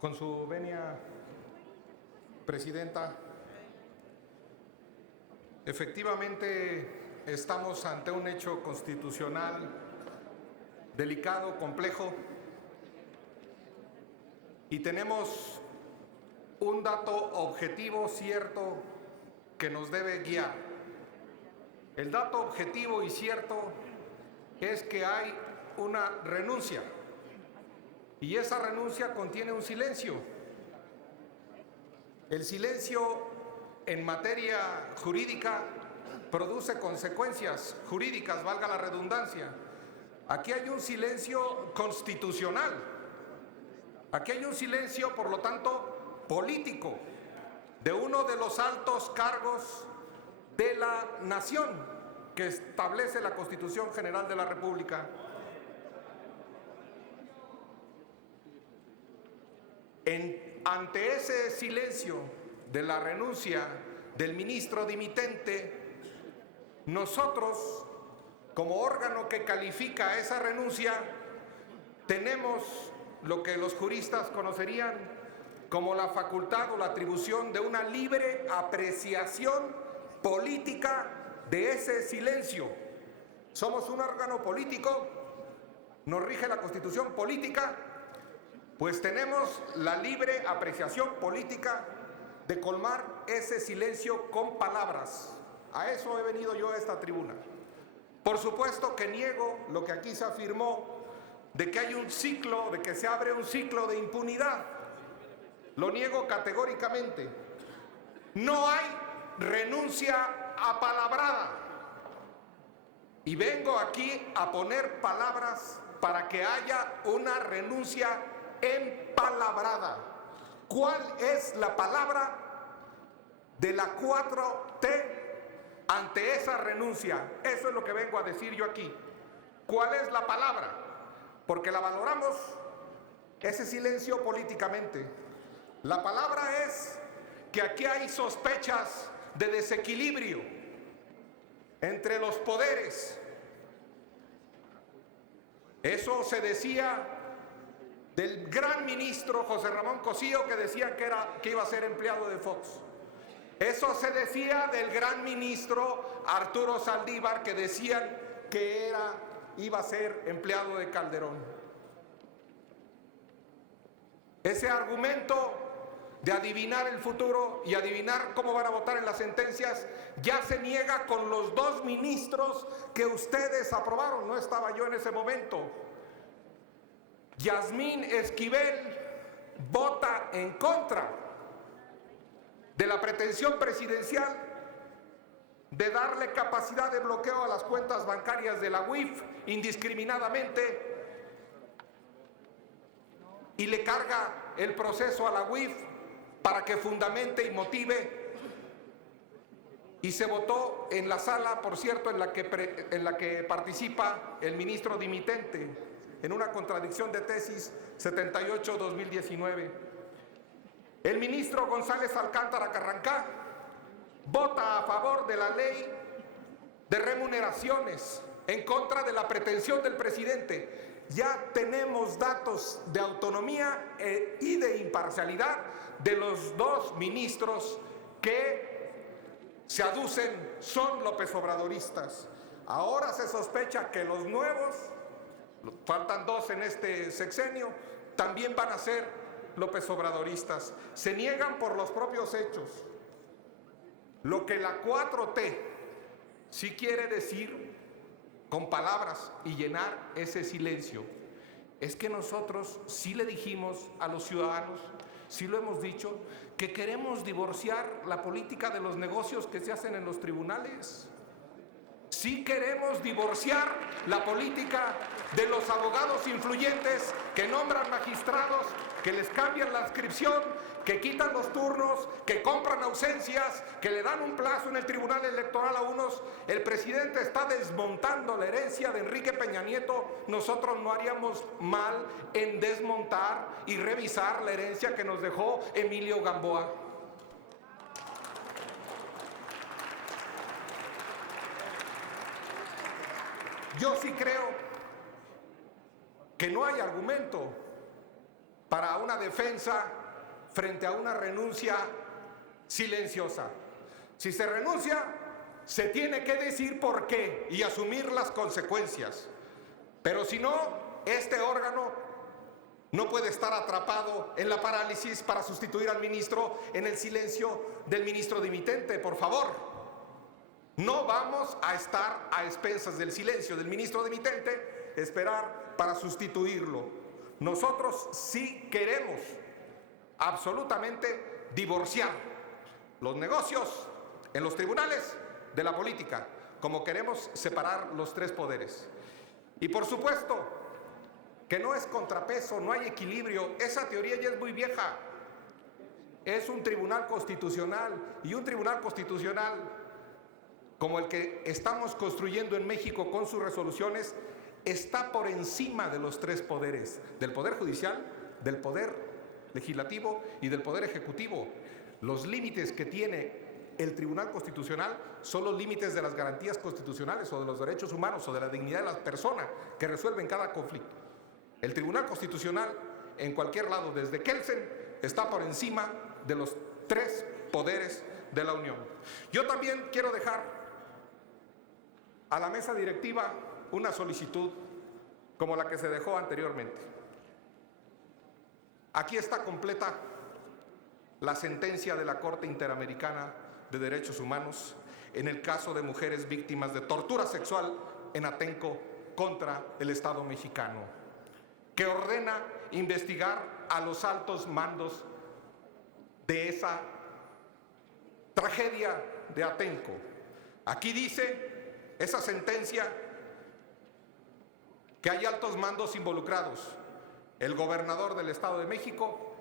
Con su venia, Presidenta, efectivamente estamos ante un hecho constitucional delicado, complejo, y tenemos un dato objetivo cierto que nos debe guiar. El dato objetivo y cierto es que hay una renuncia, y esa renuncia contiene un silencio. El silencio en materia jurídica produce consecuencias jurídicas, valga la redundancia. Aquí hay un silencio constitucional. Aquí hay un silencio, por lo tanto, político, de uno de los altos cargos de la nación que establece la Constitución General de la República. Ante ese silencio de la renuncia del ministro dimitente, nosotros, como órgano que califica esa renuncia, tenemos lo que los juristas conocerían como la facultad o la atribución de una libre apreciación política de ese silencio. Somos un órgano político, nos rige la Constitución política, pues tenemos la libre apreciación política de colmar ese silencio con palabras. A eso he venido yo a esta tribuna. Por supuesto que niego lo que aquí se afirmó de que hay un ciclo, de que se abre un ciclo de impunidad. Lo niego categóricamente. No hay renuncia apalabrada. Y vengo aquí a poner palabras para que haya una renuncia empalabrada. ¿Cuál es la palabra de la 4T ante esa renuncia? Eso es lo que vengo a decir yo aquí. ¿Cuál es la palabra? Porque la valoramos ese silencio políticamente. La palabra es que aquí hay sospechas de desequilibrio entre los poderes. Eso se decía del gran ministro José Ramón Cosío, que decía que iba a ser empleado de Fox. Eso se decía del gran ministro Arturo Saldívar, que decían que iba a ser empleado de Calderón. Ese argumento de adivinar el futuro y adivinar cómo van a votar en las sentencias ya se niega con los dos ministros que ustedes aprobaron. No estaba yo en ese momento. Yasmín Esquivel vota en contra de la pretensión presidencial de darle capacidad de bloqueo a las cuentas bancarias de la UIF indiscriminadamente, y le carga el proceso a la UIF para que fundamente y motive. Y se votó en la sala, por cierto, en la que participa el ministro dimitente, en una contradicción de tesis 78-2019. El ministro González Alcántara Carrancá vota a favor de la ley de remuneraciones, en contra de la pretensión del presidente. Ya tenemos datos de autonomía y de imparcialidad de los dos ministros que se aducen son López Obradoristas. Ahora se sospecha que los nuevos, faltan dos en este sexenio, también van a ser López Obradoristas. Se niegan por los propios hechos. Lo que la 4T sí quiere decir con palabras y llenar ese silencio es que nosotros sí le dijimos a los ciudadanos, sí lo hemos dicho, que queremos divorciar la política de los negocios que se hacen en los tribunales. Sí queremos divorciar la política de los abogados influyentes que nombran magistrados, que les cambian la adscripción, que quitan los turnos, que compran ausencias, que le dan un plazo en el Tribunal Electoral a unos. El presidente está desmontando la herencia de Enrique Peña Nieto. Nosotros no haríamos mal en desmontar y revisar la herencia que nos dejó Emilio Gamboa. Yo sí creo que no hay argumento para para una defensa frente a una renuncia silenciosa. Si se renuncia, se tiene que decir por qué y asumir las consecuencias. Pero si no, este órgano no puede estar atrapado en la parálisis para sustituir al ministro en el silencio del ministro dimitente, por favor. No vamos a estar a expensas del silencio del ministro dimitente, esperar para sustituirlo. Nosotros sí queremos absolutamente divorciar los negocios en los tribunales de la política, como queremos separar los tres poderes. Y por supuesto que no es contrapeso, no hay equilibrio, esa teoría ya es muy vieja. Es un tribunal constitucional, y un tribunal constitucional como el que estamos construyendo en México con sus resoluciones está por encima de los tres poderes, del Poder Judicial, del Poder Legislativo y del Poder Ejecutivo. Los límites que tiene el Tribunal Constitucional son los límites de las garantías constitucionales o de los derechos humanos o de la dignidad de la persona que resuelven cada conflicto. El Tribunal Constitucional, en cualquier lado, desde Kelsen, está por encima de los tres poderes de la Unión. Yo también quiero dejar a la mesa directiva una solicitud como la que se dejó anteriormente. Aquí está completa la sentencia de la Corte Interamericana de Derechos Humanos en el caso de mujeres víctimas de tortura sexual en Atenco contra el Estado mexicano, que ordena investigar a los altos mandos de esa tragedia de Atenco. Aquí dice esa sentencia que hay altos mandos involucrados: el gobernador del Estado de México,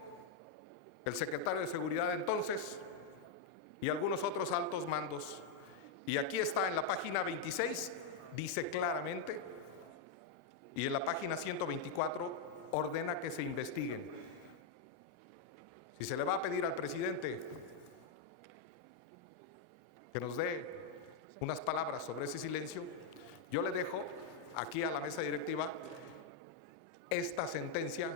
el secretario de Seguridad entonces y algunos otros altos mandos. Y aquí está en la página 26, dice claramente, y en la página 124 ordena que se investiguen. Si se le va a pedir al presidente que nos dé unas palabras sobre ese silencio, yo le dejo aquí a la mesa directiva esta sentencia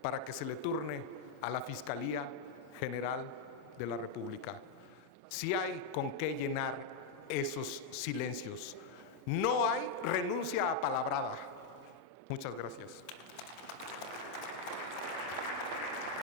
para que se le turne a la Fiscalía General de la República. Si hay con qué llenar esos silencios. No hay renuncia apalabrada. Muchas gracias.